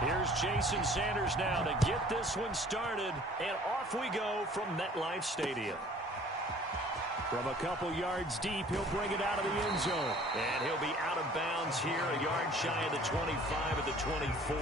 Here's Jason Sanders now to get this one started, and off we go from MetLife Stadium. From a couple yards deep, he'll bring it out of the end zone. And he'll be out of bounds here, a yard shy of the 25 at the 24.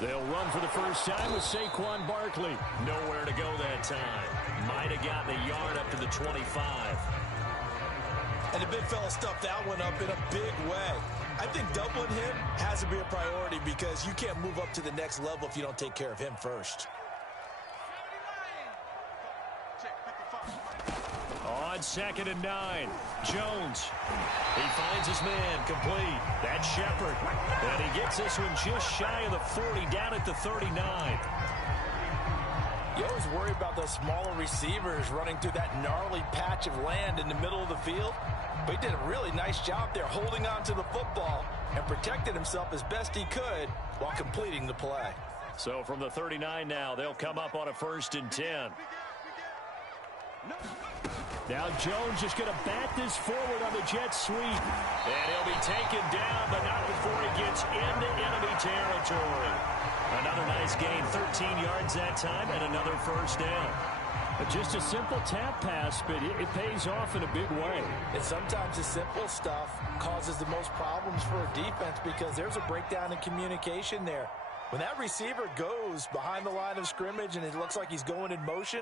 They'll run for the first time with Saquon Barkley. Nowhere to go that time. Might have gotten a yard up to the 25. And the big fella stuffed that one up in a big way. I think doubling him has to be a priority because you can't move up to the next level if you don't take care of him first. On 2nd and 9, Jones. He finds his man complete. That's Shepard. And he gets this one just shy of the 40, down at the 39. You always worry about those smaller receivers running through that gnarly patch of land in the middle of the field. But he did a really nice job there holding on to the football and protected himself as best he could while completing the play. So from the 39 now, they'll come up on a 1st and 10. Now Jones just going to bat this forward on the jet sweep. And he'll be taken down, but not before he gets into enemy territory. Another nice gain, 13 yards that time, and another first down. Just a simple tap pass, but it pays off in a big way. And sometimes the simple stuff causes the most problems for a defense because there's a breakdown in communication there. When that receiver goes behind the line of scrimmage and it looks like he's going in motion,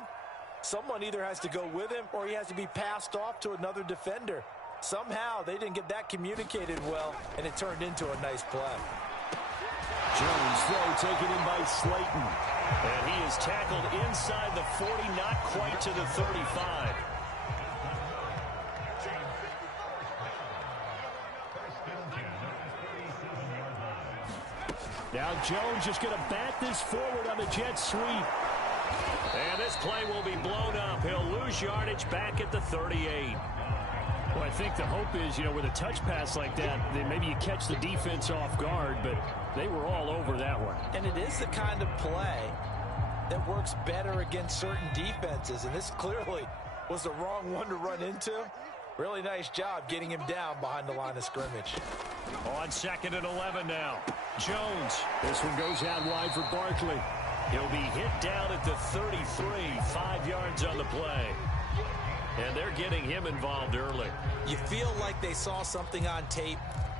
someone either has to go with him or he has to be passed off to another defender. Somehow they didn't get that communicated well, and it turned into a nice play. Jones throw taken in by Slayton. And he is tackled inside the 40, not quite to the 35. Now Jones just going to bat this forward on the jet sweep. And this play will be blown up. He'll lose yardage back at the 38. Well, I think the hope is, with a touch pass like that, then maybe you catch the defense off guard, but they were all over that one. And it is the kind of play that works better against certain defenses, and this clearly was the wrong one to run into. Really nice job getting him down behind the line of scrimmage. On 2nd and 11 now, Jones. This one goes out wide for Barkley. He'll be hit down at the 33, 5 yards on the play. And they're getting him involved early. You feel like they saw something on tape,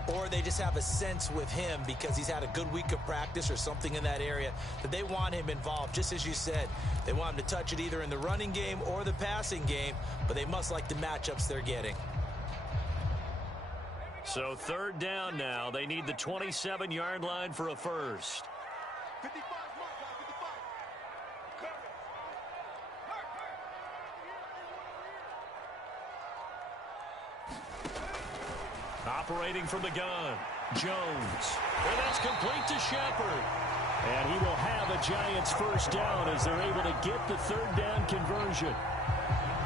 or they just have a sense with him because he's had a good week of practice or something in that area that they want him involved. Just as you said, they want him to touch it either in the running game or the passing game, but they must like the matchups they're getting. So 3rd down now. They need the 27-yard line for a first. Operating from the gun, Jones. And that's complete to Shepard. And he will have a Giants first down as they're able to get the 3rd down conversion.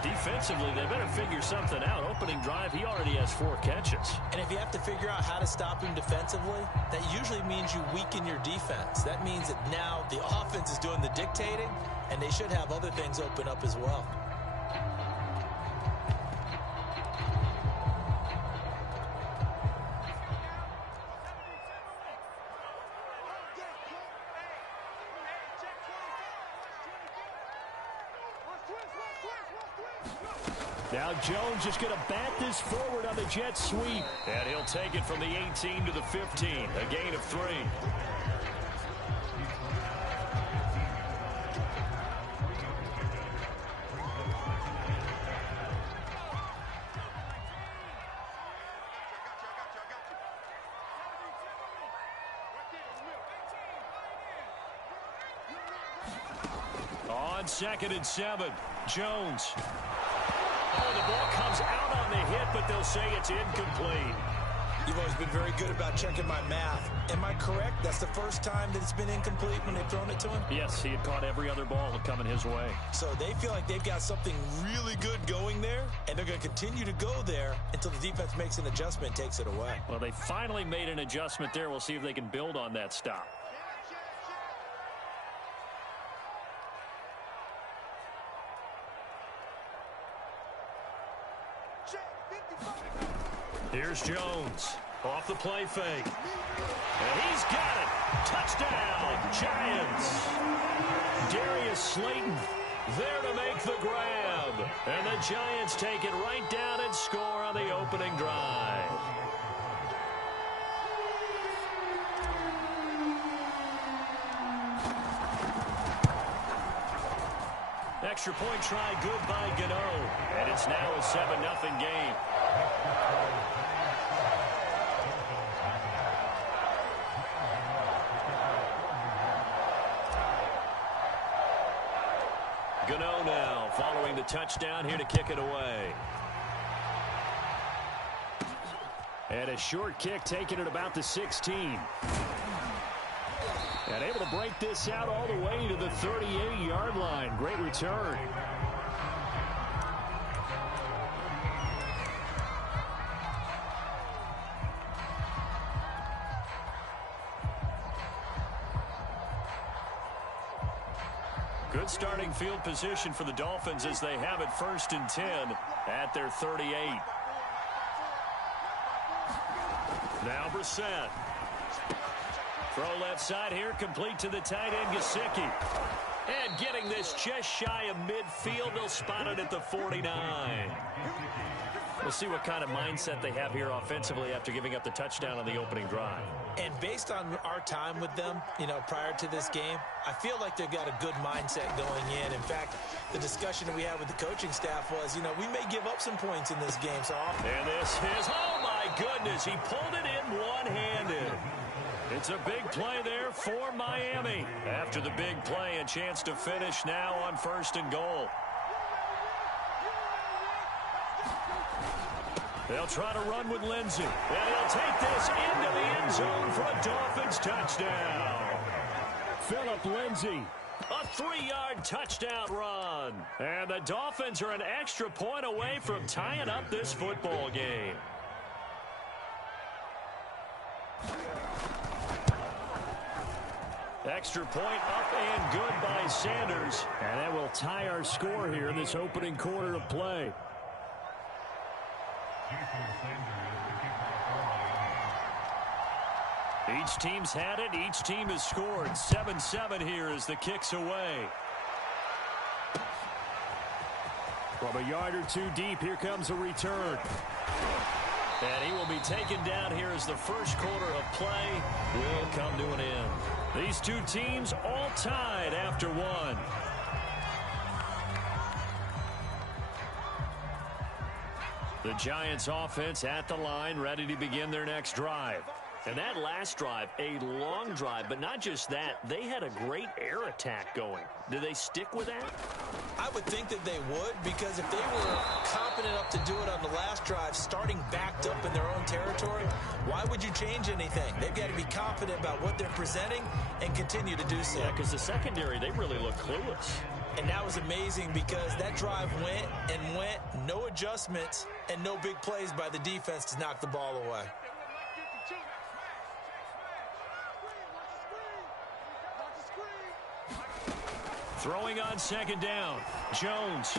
Defensively, they better figure something out. Opening drive, he already has 4 catches. And if you have to figure out how to stop him defensively, that usually means you weaken your defense. That means that now the offense is doing the dictating, and they should have other things open up as well. Now Jones just going to bat this forward on the jet sweep. And he'll take it from the 18 to the 15. A gain of 3. On 2nd and 7, Jones. Oh, the ball comes out on the hit, but they'll say it's incomplete. You've always been very good about checking my math. Am I correct? That's the first time that it's been incomplete when they've thrown it to him? Yes, he had caught every other ball coming his way. So they feel like they've got something really good going there, and they're going to continue to go there until the defense makes an adjustment and takes it away. Well, they finally made an adjustment there. We'll see if they can build on that stop. Here's Jones off the play fake. And he's got it. Touchdown, Giants. Darius Slayton there to make the grab. And the Giants take it right down and score on the opening drive. Extra point try good by Gano. And it's now a 7-0 game. Gano now following the touchdown here to kick it away. And a short kick taken at about the 16. And able to break this out all the way to the 38-yard line. Great return. Good starting field position for the Dolphins as they have it 1st and 10 at their 38. Now Brissett. Throw left side here, complete to the tight end, Gesicki. And getting this just shy of midfield, they'll spot it at the 49. We'll see what kind of mindset they have here offensively after giving up the touchdown on the opening drive. And based on our time with them, prior to this game, I feel like they've got a good mindset going in. In fact, the discussion that we had with the coaching staff was, we may give up some points in this game. And this is, oh my goodness, he pulled it in one-handed. It's a big play there for Miami. After the big play, a chance to finish now on 1st and goal. They'll try to run with Lindsey. And he'll take this into the end zone for a Dolphins touchdown. Phillip Lindsey, a 3-yard touchdown run. And the Dolphins are an extra point away from tying up this football game. Extra point up and good by Sanders. And that will tie our score here in this opening quarter of play. Each team's had it. Each team has scored. 7-7 here as the kick's away. From a yard or two deep, here comes a return. And he will be taken down here as the first quarter of play will come to an end. These two teams all tied after one. The Giants offense at the line, ready to begin their next drive. And that last drive, a long drive, but not just that. They had a great air attack going. Do they stick with that? I would think that they would, because if they were confident enough to do it on the last drive, starting backed up in their own territory, why would you change anything? They've got to be confident about what they're presenting and continue to do so. Yeah, because the secondary, they really look clueless. And that was amazing because that drive went and went, no adjustments, and no big plays by the defense to knock the ball away. Throwing on 2nd down. Jones.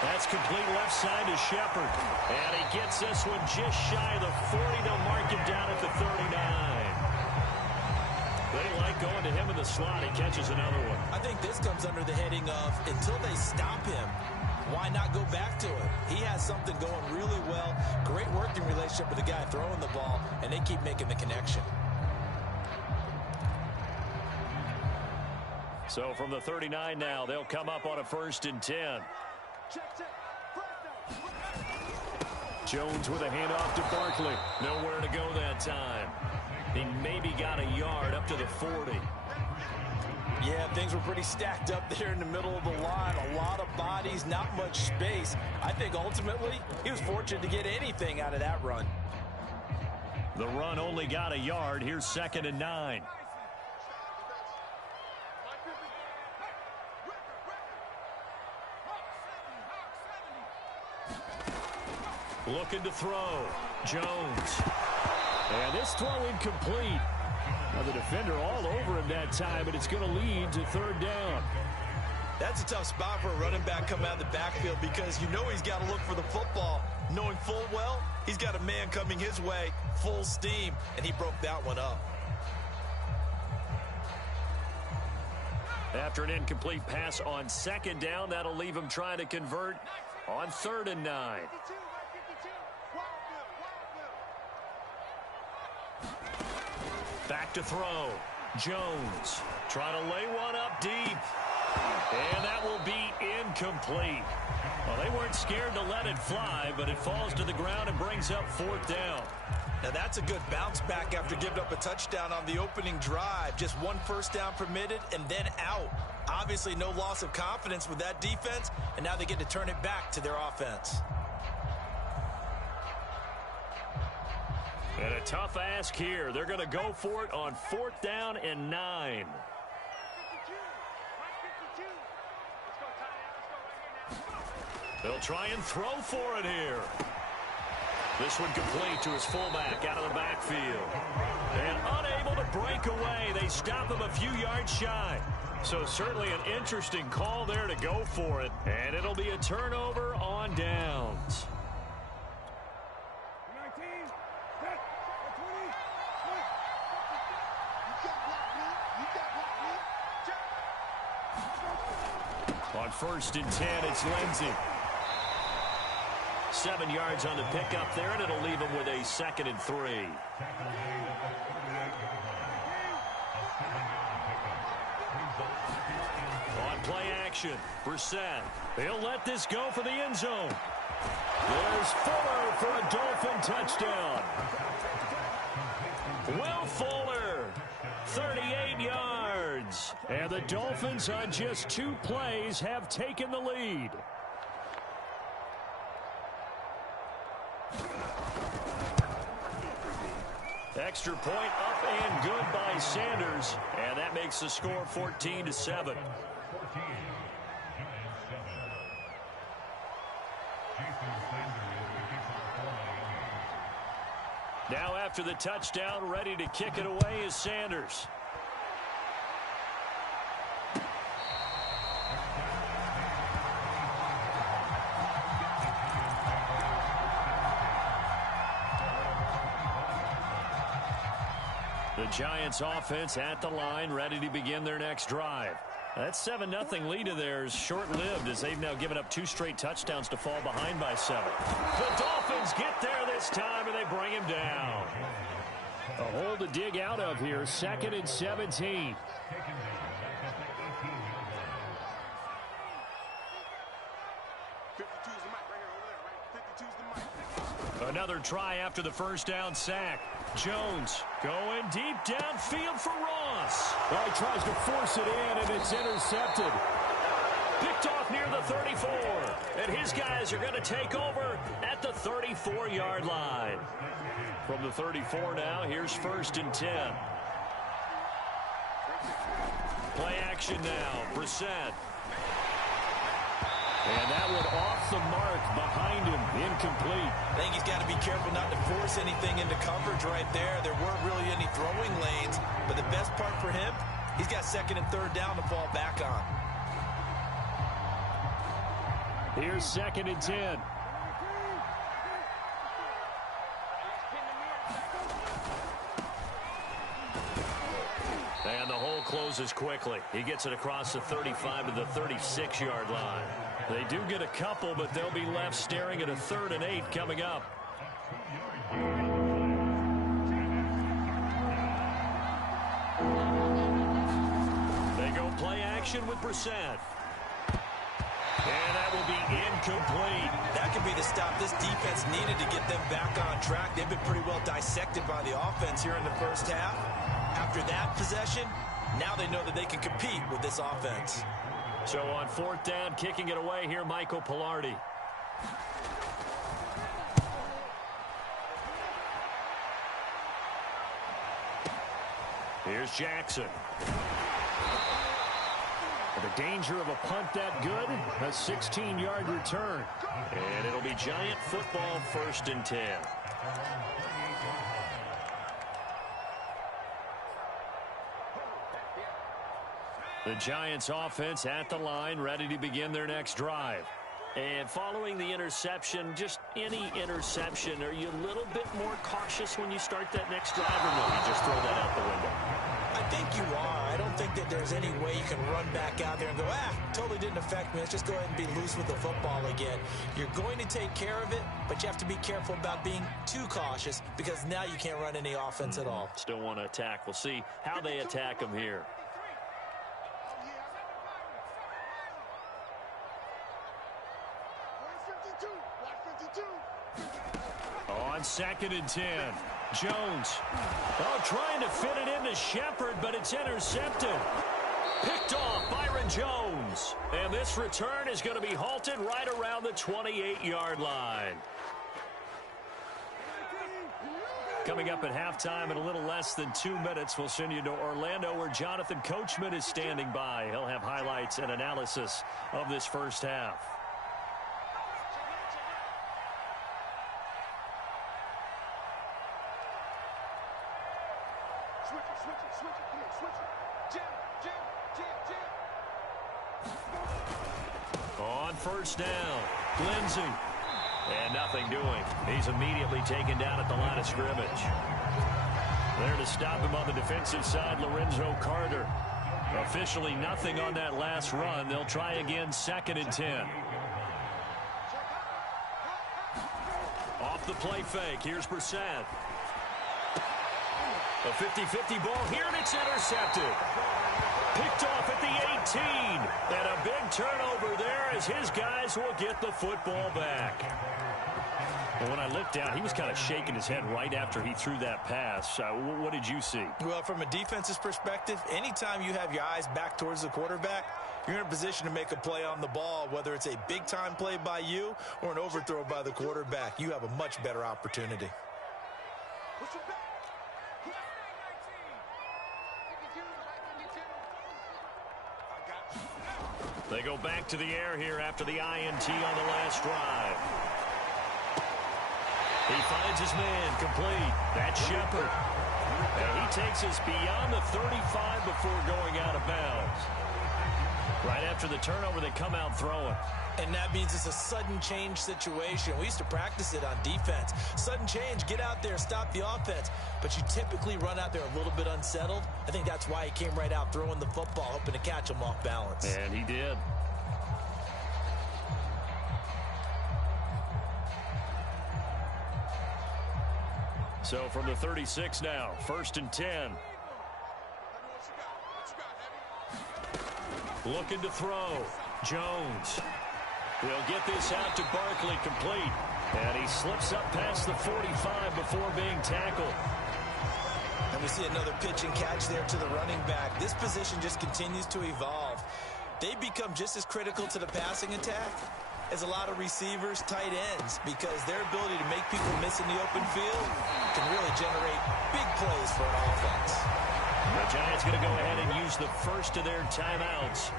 That's complete left side to Shepard. And he gets this one just shy of the 40. They'll mark him down at the 39. They like going to him in the slot. He catches another one. I think this comes under the heading of, until they stop him, why not go back to it? He has something going really well. Great working relationship with the guy throwing the ball, and they keep making the connection. So from the 39 now, they'll come up on a 1st and 10. Jones with a handoff to Barkley. Nowhere to go that time. He maybe got a yard up to the 40. Yeah, things were pretty stacked up there in the middle of the line. A lot of bodies, not much space. I think ultimately he was fortunate to get anything out of that run. The run only got a yard. Here's 2nd and 9. Looking to throw. Jones. And this throw incomplete. Now the defender all over him that time, but it's going to lead to 3rd down. That's a tough spot for a running back coming out of the backfield because you know he's got to look for the football, knowing full well he's got a man coming his way, full steam, and he broke that one up. After an incomplete pass on 2nd down, that'll leave him trying to convert on 3rd and 9. Back to throw. Jones trying to lay one up deep. And that will be incomplete. Well, they weren't scared to let it fly, but it falls to the ground and brings up 4th down. Now that's a good bounce back after giving up a touchdown on the opening drive. Just 1 first down permitted and then out. Obviously no loss of confidence with that defense, and now they get to turn it back to their offense. And a tough ask here. They're going to go for it on 4th down and 9. They'll try and throw for it here. This one complete to his fullback out of the backfield. And unable to break away. They stop him a few yards shy. So certainly an interesting call there to go for it. And it'll be a turnover on downs. On 1st and 10, it's Lindsey. 7 yards on the pickup there, and it'll leave him with a 2nd and 3. On play action, Brissett. He'll let this go for the end zone. There's Fuller for a Dolphin touchdown. Will Fuller, 38 yards. And the Dolphins on just 2 plays have taken the lead. Extra point up and good by Sanders. And that makes the score 14-7. Now after the touchdown, ready to kick it away is Sanders. The Giants offense at the line, ready to begin their next drive. That 7-0 lead of theirs short-lived as they've now given up 2 straight touchdowns to fall behind by 7. The Dolphins get there this time, and they bring him down. A hole to dig out of here, 2nd and 17. Another try after the first down sack. Jones going deep downfield for Ross. Well, he tries to force it in, and it's intercepted. Picked off near the 34. And his guys are going to take over at the 34-yard line. From the 34 now, here's 1st and 10. Play action now. Brissett. And that one off the mark behind him. Incomplete. I think he's got to be careful not to force anything into coverage right there. There weren't really any throwing lanes. But the best part for him, he's got 2nd and 3rd down to fall back on. Here's 2nd and 10. And the hole closes quickly. He gets it across the 35 to the 36-yard line. They do get a couple, but they'll be left staring at a 3rd and 8 coming up. They go play action with Brissett. And that will be incomplete. That could be the stop this defense needed to get them back on track. They've been pretty well dissected by the offense here in the first half. After that possession, Now they know that they can compete with this offense. So on fourth down, kicking it away here, Michael Pilardi. Here's Jackson. The danger of a punt that good, a 16-yard return. And it'll be Giant football, 1st and 10. The Giants offense at the line, ready to begin their next drive. And following the interception, just any interception, are you a little bit more cautious when you start that next drive, or no, you just throw that out the window? I think you are. I don't think that there's any way you can run back out there and go, totally didn't affect me. Let's just go ahead and be loose with the football again. You're going to take care of it, but you have to be careful about being too cautious because now you can't run any offense at all. Still want to attack. We'll see how they attack them here. On 2nd and 10, Jones. Trying to fit it into Shepard, but it's intercepted. Picked off Byron Jones. And this return is going to be halted right around the 28-yard line. Coming up at halftime in a little less than 2 minutes, we'll send you to Orlando where Jonathan Coachman is standing by. He'll have highlights and analysis of this first half. On first down, Lindsey. And nothing doing. He's immediately taken down at the line of scrimmage. There to stop him on the defensive side, Lorenzo Carter. Officially nothing on that last run. They'll try again, 2nd and 10. Off the play fake. Here's Brissett. A 50-50 ball here, and it's intercepted. Picked off at the 18. And a big turnover there as his guys will get the football back. Well, when I looked down, he was kind of shaking his head right after he threw that pass. What did you see? Well, from a defense's perspective, anytime you have your eyes back towards the quarterback, you're in a position to make a play on the ball, whether it's a big-time play by you or an overthrow by the quarterback. You have a much better opportunity. They go back to the air here after the INT on the last drive. He finds his man complete. That's Shepard. And he takes us beyond the 35 before going out of bounds. Right after the turnover, they come out throwing. And that means it's a sudden change situation. We used to practice it on defense. Sudden change, get out there, stop the offense. But you typically run out there a little bit unsettled. I think that's why he came right out throwing the football, hoping to catch him off balance. And he did. So from the 36 now, 1st and 10. Looking to throw. Jones. He'll get this out to Barkley, complete. And he slips up past the 45 before being tackled. And we see another pitch and catch there to the running back. This position just continues to evolve. They become just as critical to the passing attack as a lot of receivers, tight ends, because their ability to make people miss in the open field can really generate big plays for an offense. The Giants going to go ahead and use the first of their timeouts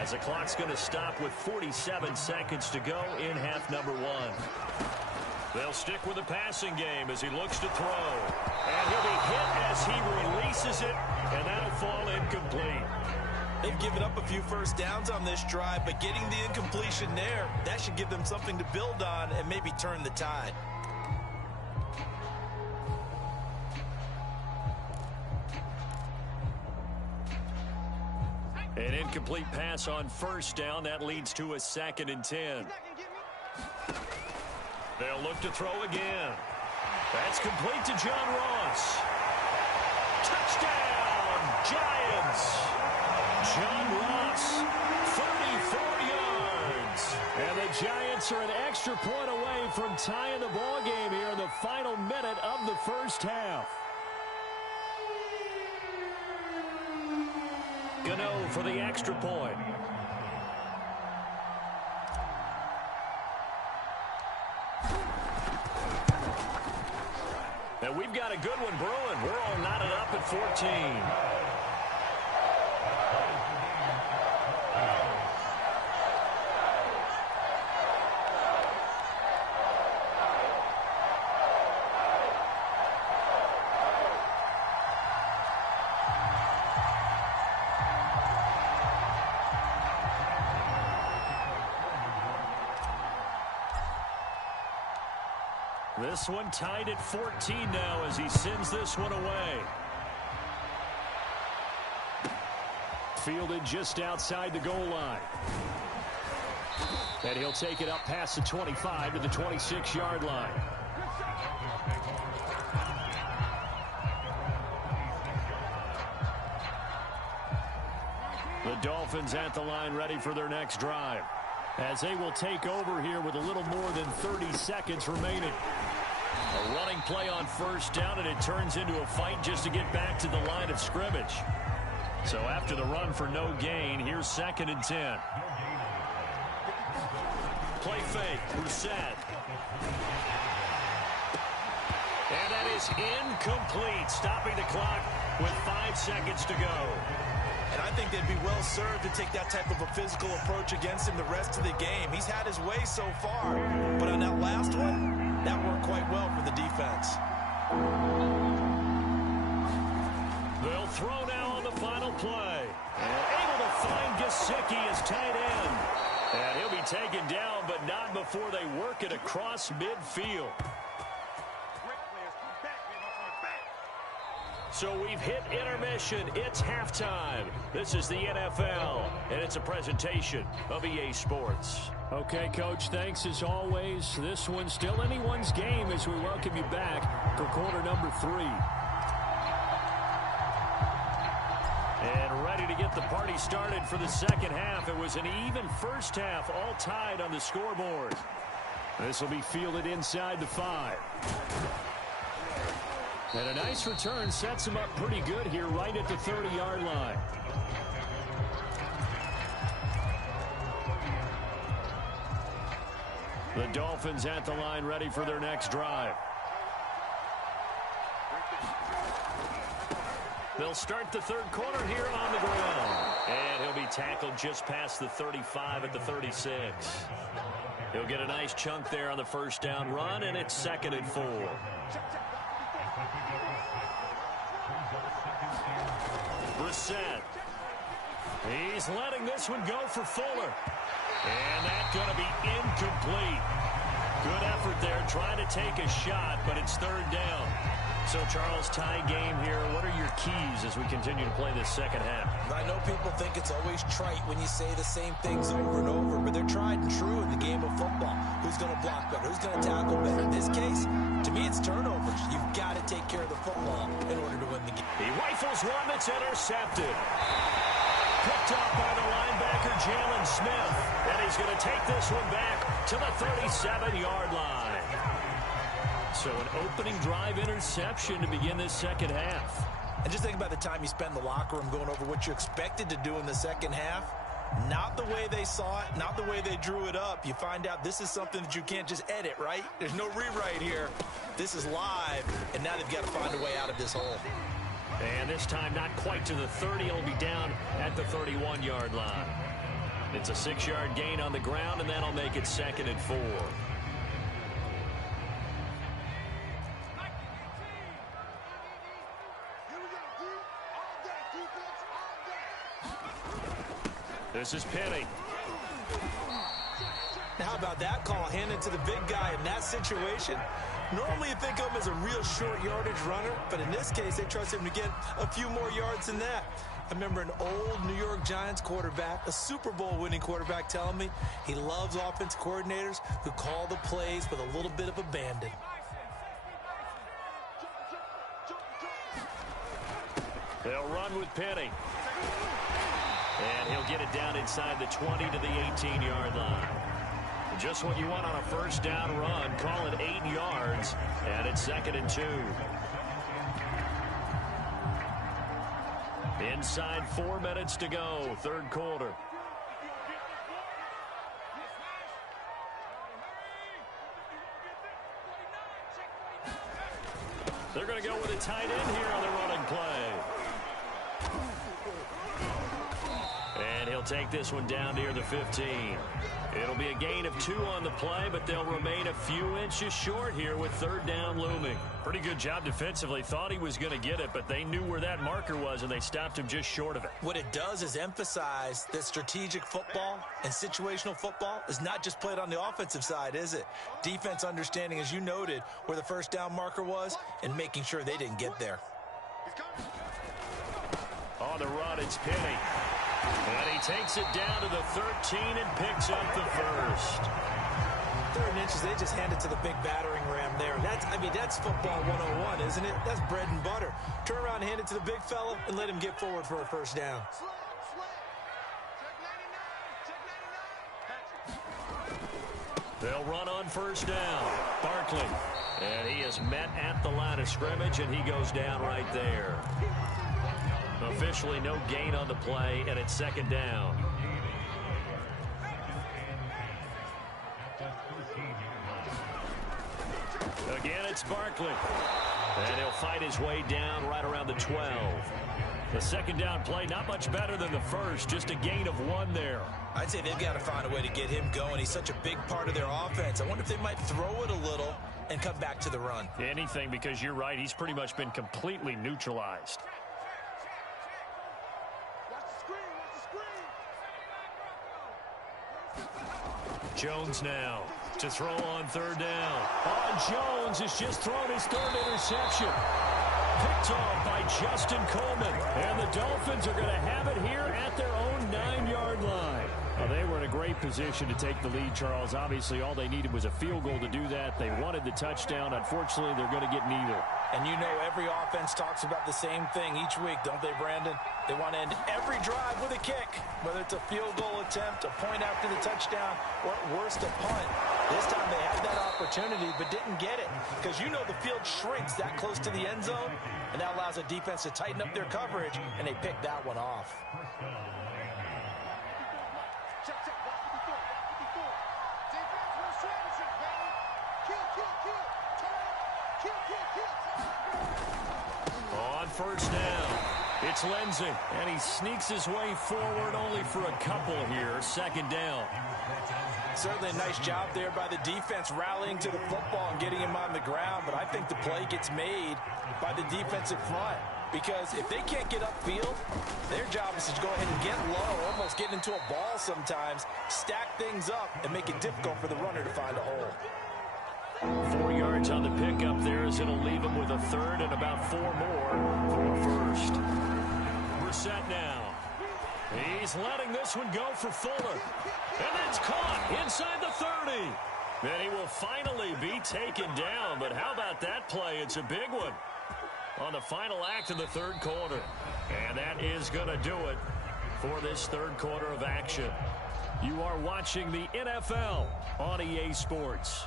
as the clock's going to stop with 47 seconds to go in half number 1. They'll stick with the passing game as he looks to throw. And he'll be hit as he releases it, and that'll fall incomplete. They've given up a few first downs on this drive, but getting the incompletion there, that should give them something to build on and maybe turn the tide. An incomplete pass on first down. That leads to a 2nd and 10. They'll look to throw again. That's complete to John Ross. Touchdown, Giants. John Ross, 34 yards. And the Giants are an extra point away from tying the ball game here in the final minute of the first half. for the extra point. And we've got a good one brewing. We're all knotted up at 14. This one tied at 14 now as he sends this one away. Fielded just outside the goal line. And he'll take it up past the 25 to the 26-yard line. The Dolphins at the line ready for their next drive, as they will take over here with a little more than 30 seconds remaining. A running play on first down, and it turns into a fight just to get back to the line of scrimmage. So after the run for no gain, here's 2nd and 10. Play fake, Brissett. And that is incomplete, stopping the clock with 5 seconds to go. And I think they'd be well served to take that type of a physical approach against him the rest of the game. He's had his way so far, but on that last one, that worked quite well for the defense. They'll throw now on the final play. And able to find Gesicki as tight end. And he'll be taken down, but not before they work it across midfield. So we've hit intermission. It's halftime. This is the NFL, and it's a presentation of EA Sports. Okay, Coach, thanks as always. This one's still anyone's game as we welcome you back for quarter number 3. And ready to get the party started for the second half. It was an even first half, all tied on the scoreboard. This will be fielded inside the 5. And a nice return sets him up pretty good here right at the 30-yard line. The Dolphins at the line ready for their next drive. They'll start the third quarter here on the ground. And he'll be tackled just past the 35 at the 36. He'll get a nice chunk there on the first down run, and it's 2nd and 4. Brissett. He's letting this one go for Fuller. And that's going to be incomplete. Good effort there trying to take a shot, but it's 3rd down. So, Charles, tie game here. What are your keys as we continue to play this second half? I know people think it's always trite when you say the same things over and over, but they're tried and true in the game of football. Who's going to block better? Who's going to tackle better? In this case, to me, it's turnovers. You've got to take care of the football in order to win the game. He rifles one that's intercepted. Picked off by the linebacker, Jalen Smith. And he's going to take this one back to the 37-yard line. So an opening drive interception to begin this second half. And just think about the time you spend in the locker room going over what you expected to do in the second half. Not the way they saw it, not the way they drew it up. You find out this is something that you can't just edit, right? There's no rewrite here. This is live, and now they've got to find a way out of this hole. And this time not quite to the 30. It'll be down at the 31-yard line. It's a 6-yard gain on the ground, and that'll make it 2nd and 4. This is Penny. Now, how about that call handed to the big guy in that situation? Normally you think of him as a real short yardage runner, but in this case they trust him to get a few more yards than that. I remember an old New York Giants quarterback, a Super Bowl winning quarterback, telling me he loves offensive coordinators who call the plays with a little bit of abandon. They'll run with Penny. And he'll get it down inside the 20 to the 18-yard line. Just what you want on a first down run. Call it 8 yards, and it's 2nd and 2. Inside 4 minutes to go, third quarter. They're going to go with a tight end here on the running play. And he'll take this one down near the 15. It'll be a gain of 2 on the play, but they'll remain a few inches short here with third down looming. Pretty good job defensively. Thought he was going to get it, but they knew where that marker was, and they stopped him just short of it. What it does is emphasize that strategic football and situational football is not just played on the offensive side, is it? Defense understanding, as you noted, where the first down marker was and making sure they didn't get there. On the run, it's Penny. And he takes it down to the 13 and picks up the first. 3rd inches, they just hand it to the big battering ram there. That's football 101, isn't it? That's bread and butter. Turn around and hand it to the big fella and let him get forward for a first down. They'll run on first down. Barkley. And he is met at the line of scrimmage, and he goes down right there. Officially no gain on the play, and it's second down. Again, it's Barkley. And he'll fight his way down right around the 12. The second down play, not much better than the first, just a gain of 1 there. I'd say they've got to find a way to get him going. He's such a big part of their offense. I wonder if they might throw it a little and come back to the run. Anything, because you're right, he's pretty much been completely neutralized. Jones now to throw on third down. Jones has just thrown his 3rd interception. Picked off by Justin Coleman. And the Dolphins are going to have it here at their own 9-yard line. Well, they were in a great position to take the lead, Charles. Obviously, all they needed was a field goal to do that. They wanted the touchdown. Unfortunately, they're going to get neither. And you know every offense talks about the same thing each week, don't they, Brandon? They want to end every drive with a kick, whether it's a field goal attempt, a point after the touchdown, or at worst, a punt. This time they had that opportunity but didn't get it because you know the field shrinks that close to the end zone, and that allows a defense to tighten up their coverage, and they picked that one off. On first down, it's Lindsey, and he sneaks his way forward only for a couple here. Second down. Certainly a nice job there by the defense rallying to the football and getting him on the ground, but I think the play gets made by the defensive front because if they can't get upfield, their job is to go ahead and get low, almost get into a ball sometimes, stack things up, and make it difficult for the runner to find a hole. 4 yards on the pickup there as it'll leave him with a 3rd and about 4 more for a first. Brissett now. He's letting this one go for Fuller. And it's caught inside the 30. And he will finally be taken down. But how about that play? It's a big one on the final act of the third quarter. And that is going to do it for this third quarter of action. You are watching the NFL on EA Sports.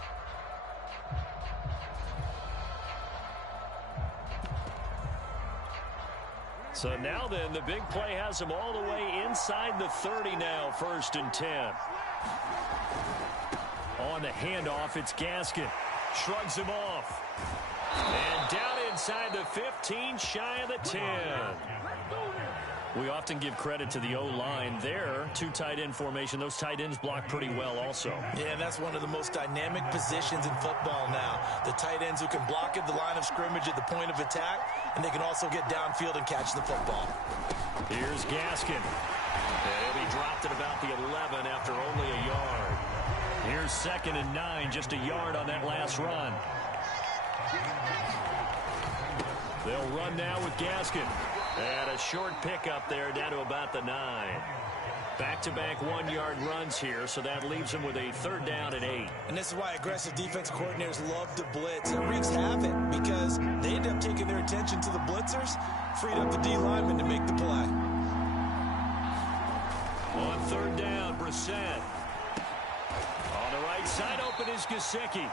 So now then, the big play has him all the way inside the 30 now, 1st and 10. On the handoff, it's Gaskin. Shrugs him off. And down inside the 15, shy of the 10. We often give credit to the O-line there. 2 tight end formation. Those tight ends block pretty well also. Yeah, and that's one of the most dynamic positions in football now. The tight ends who can block at the line of scrimmage at the point of attack, and they can also get downfield and catch the football. Here's Gaskin. And he'll be dropped at about the 11 after only a yard. Here's 2nd and 9, just a yard on that last run. They'll run now with Gaskin. And a short pickup there down to about the 9. Back-to-back 1-yard runs here, so that leaves them with a 3rd down and 8. And this is why aggressive defense coordinators love to blitz. It wreaks havoc because they end up taking their attention to the blitzers, freed up the D lineman to make the play. On 3rd down, Brissett. On the right side, open is Gesicki.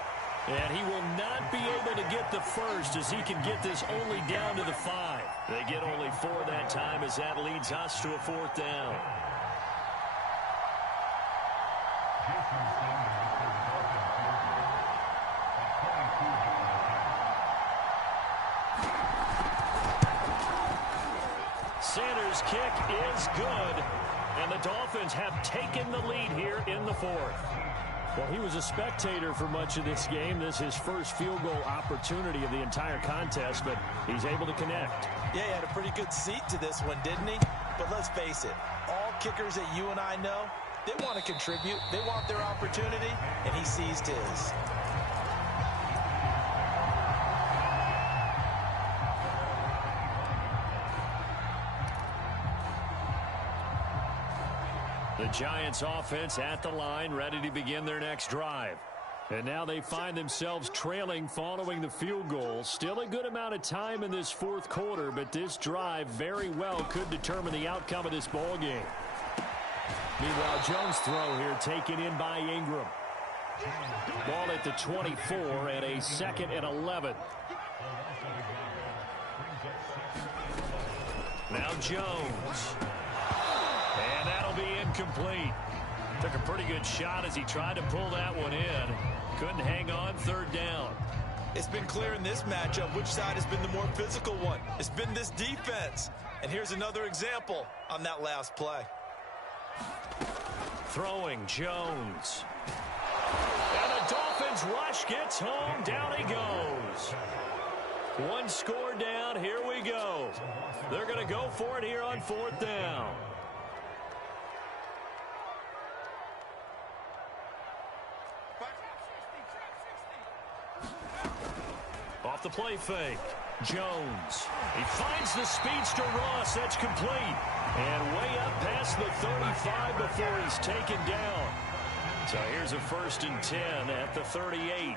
And he will not be able to get the first as he can get this only down to the 5. They get only 4 that time as that leads us to a 4th down. Sanders' kick is good, and the Dolphins have taken the lead here in the 4th. Well, he was a spectator for much of this game. This is his first field goal opportunity of the entire contest, but he's able to connect. Yeah, he had a pretty good seat to this one, didn't he? But let's face it, all kickers that you and I know, they want to contribute. They want their opportunity, and he seized his. The Giants offense at the line, ready to begin their next drive. And now they find themselves trailing following the field goal. Still a good amount of time in this 4th quarter, but this drive very well could determine the outcome of this ball game. Meanwhile, Jones' throw here taken in by Ingram. Ball at the 24 and a 2nd and 11. Now Jones. And that'll be incomplete. Took a pretty good shot as he tried to pull that one in. Couldn't hang on, 3rd down. It's been clear in this matchup which side has been the more physical one. It's been this defense. And here's another example on that last play. Throwing Jones. And the Dolphins rush gets home. Down he goes. 1 score down. Here we go. They're going to go for it here on 4th down. Off the play fake. Jones. He finds the speedster Ross. That's complete. And way up past the 35 before he's taken down. So here's a 1st and 10 at the 38.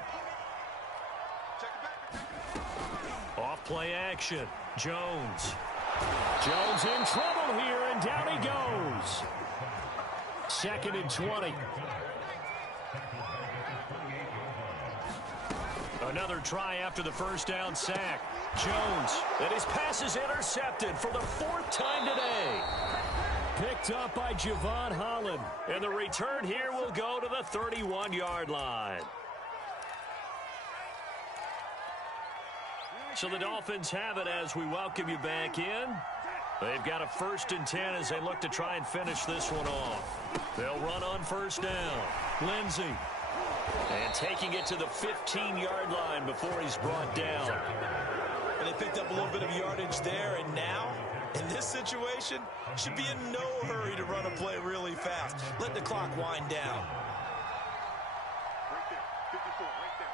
Off play action. Jones. Jones in trouble here, and down he goes. 2nd and 20. Another try after the 1st down sack. Jones, and his pass is intercepted for the 4th time today. Picked up by Javon Holland. And the return here will go to the 31-yard line. So the Dolphins have it as we welcome you back in. They've got a 1st and 10 as they look to try and finish this one off. They'll run on 1st down. Lindsey. And taking it to the 15-yard line before he's brought down. And they picked up a little bit of yardage there, and now, in this situation, should be in no hurry to run a play really fast. Let the clock wind down. Right there, 54, right there,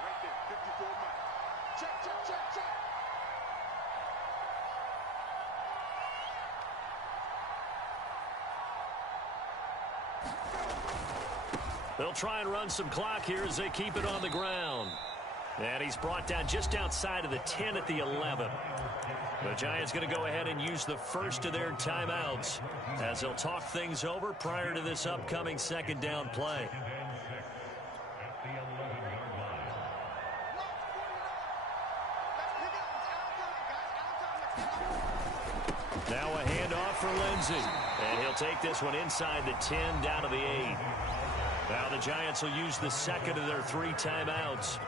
54 miles. Check, check, check, check. They'll try and run some clock here as they keep it on the ground. And he's brought down just outside of the 10 at the 11. The Giants going to go ahead and use the first of their timeouts as they'll talk things over prior to this upcoming 2nd down play. Now a handoff for Lindsey. And he'll take this one inside the 10 down to the 8. Now the Giants will use the 2nd of their 3 timeouts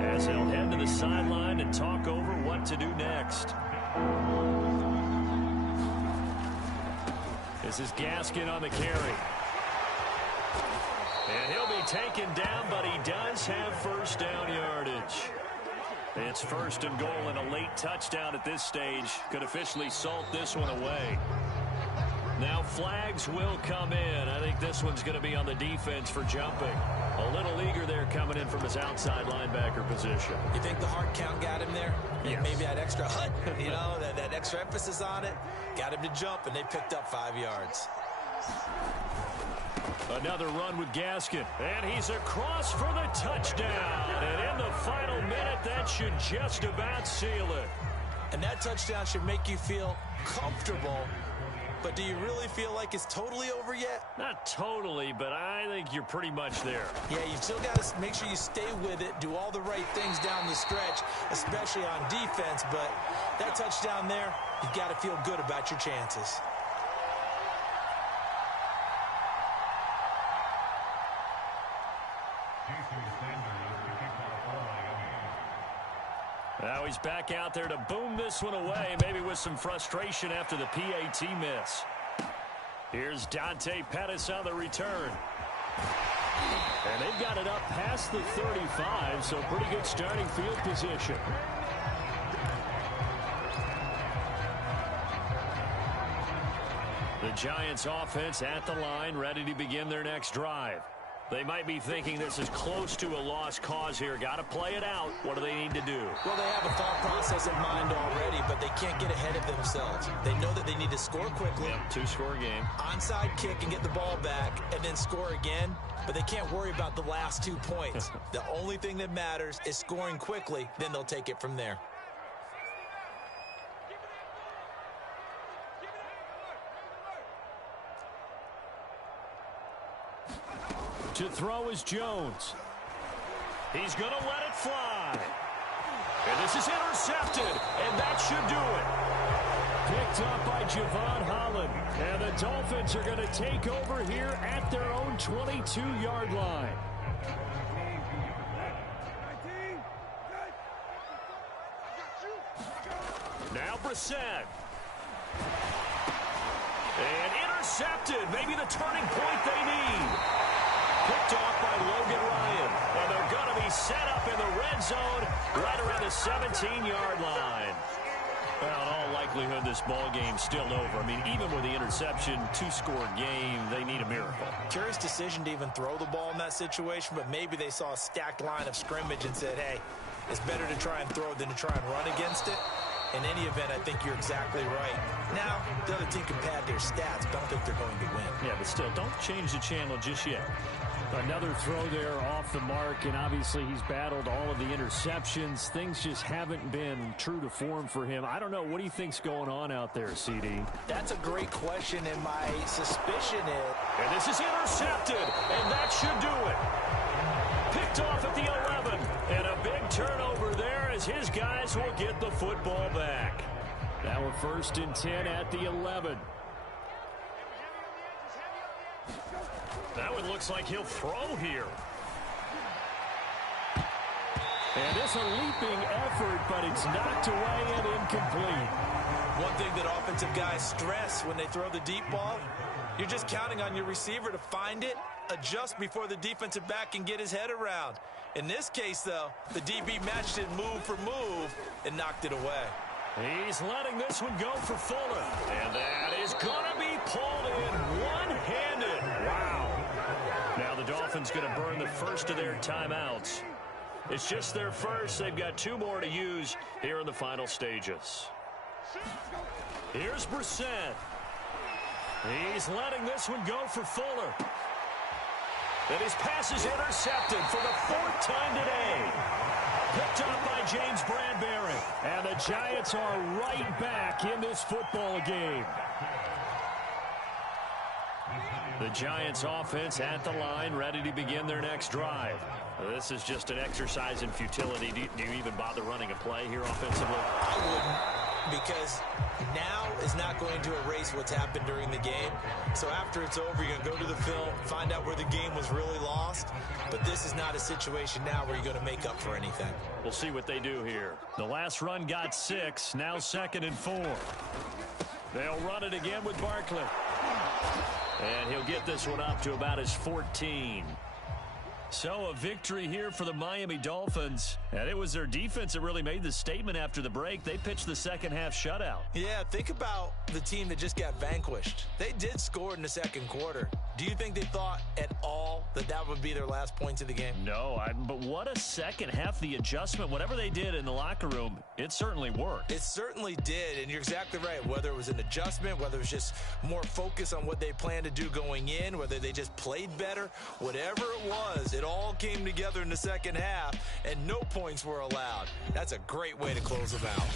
as they'll head to the sideline and talk over what to do next. This is Gaskin on the carry. And he'll be taken down, but he does have 1st down yardage. It's 1st and goal, and a late touchdown at this stage could officially salt this one away. Now flags will come in. I think this one's going to be on the defense for jumping. A little eager there coming in from his outside linebacker position. You think the hard count got him there? Yes. Maybe that extra hut, you know, that extra emphasis on it. Got him to jump, and they picked up 5 yards. Another run with Gaskin. And he's across for the touchdown. And in the final minute, that should just about seal it. And that touchdown should make you feel comfortable but do you really feel like it's totally over yet? Not totally, but I think you're pretty much there. Yeah, you've still got to make sure you stay with it, do all the right things down the stretch, especially on defense, but that touchdown there, you've got to feel good about your chances. Now he's back out there to boom this one away, maybe with some frustration after the PAT miss. Here's Dante Pettis on the return. And they've got it up past the 35, so pretty good starting field position. The Giants offense at the line, ready to begin their next drive. They might be thinking this is close to a lost cause here. Got to play it out. What do they need to do? Well, they have a thought process in mind already, but they can't get ahead of themselves. They know that they need to score quickly. Yep, two-score game. Onside kick and get the ball back and then score again, but they can't worry about the last 2 points. The only thing that matters is scoring quickly, then they'll take it from there. To throw is Jones. He's going to let it fly. And this is intercepted, and that should do it. Picked up by Javon Holland. And the Dolphins are going to take over here at their own 22-yard line. Now Brissett. And intercepted. Maybe the turning point they need. Picked off by Logan Ryan. And they're going to be set up in the red zone right around the 17-yard line. Well, in all likelihood, this ball game's still over. I mean, even with the interception, two-score game, they need a miracle. Curious decision to even throw the ball in that situation, but maybe they saw a stacked line of scrimmage and said, hey, it's better to try and throw than to try and run against it. In any event, I think you're exactly right. Now, the other team can pad their stats, but I don't think they're going to win. Yeah, but still, don't change the channel just yet. Another throw there off the mark, and obviously he's battled all of the interceptions. Things just haven't been true to form for him. I don't know. What do you think's going on out there, CD? That's a great question, and my suspicion is... And this is intercepted, and that should do it. Picked off at the 11, and a big turnover there as his guys will get the football back. Now a 1st and 10 at the 11. That one looks like he'll throw here. And it's a leaping effort, but it's knocked away and incomplete. One thing that offensive guys stress when they throw the deep ball, you're just counting on your receiver to find it, adjust before the defensive back can get his head around. In this case, though, the DB matched it move for move and knocked it away. He's letting this one go for Fuller. And that is going to be pulled in one-handed. Wow. Now the Dolphins going to burn the first of their timeouts. It's just their first. They've got 2 more to use here in the final stages. Here's Brissett. He's letting this one go for Fuller. And his pass is intercepted for the 4th time today. Picked up by James Bradbury. And the Giants are right back in this football game. The Giants offense at the line, ready to begin their next drive. This is just an exercise in futility. Do you even bother running a play here offensively? I wouldn't, because now is not going to erase what's happened during the game. So after it's over, you're going to go to the film, find out where the game was really lost. But this is not a situation now where you're going to make up for anything. We'll see what they do here. The last run got 6, now 2nd and 4. They'll run it again with Barkley. And he'll get this one up to about his 14. So a victory here for the Miami Dolphins. And it was their defense that really made the statement after the break. They pitched the second half shutout. Yeah, think about the team that just got vanquished. They did score in the second quarter. Do you think they thought at all that that would be their last points of the game? No, but what a second half. The adjustment, whatever they did in the locker room, it certainly worked. It certainly did, and you're exactly right. Whether it was an adjustment, whether it was just more focus on what they planned to do going in, whether they just played better, whatever it was, it all came together in the second half, and no points were allowed. That's a great way to close them out.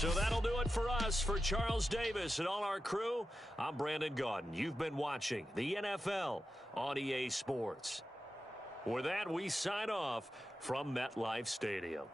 So that'll do it for us. For Charles Davis and all our crew, I'm Brandon Gaudin. You've been watching the NFL on EA Sports. With that, we sign off from MetLife Stadium.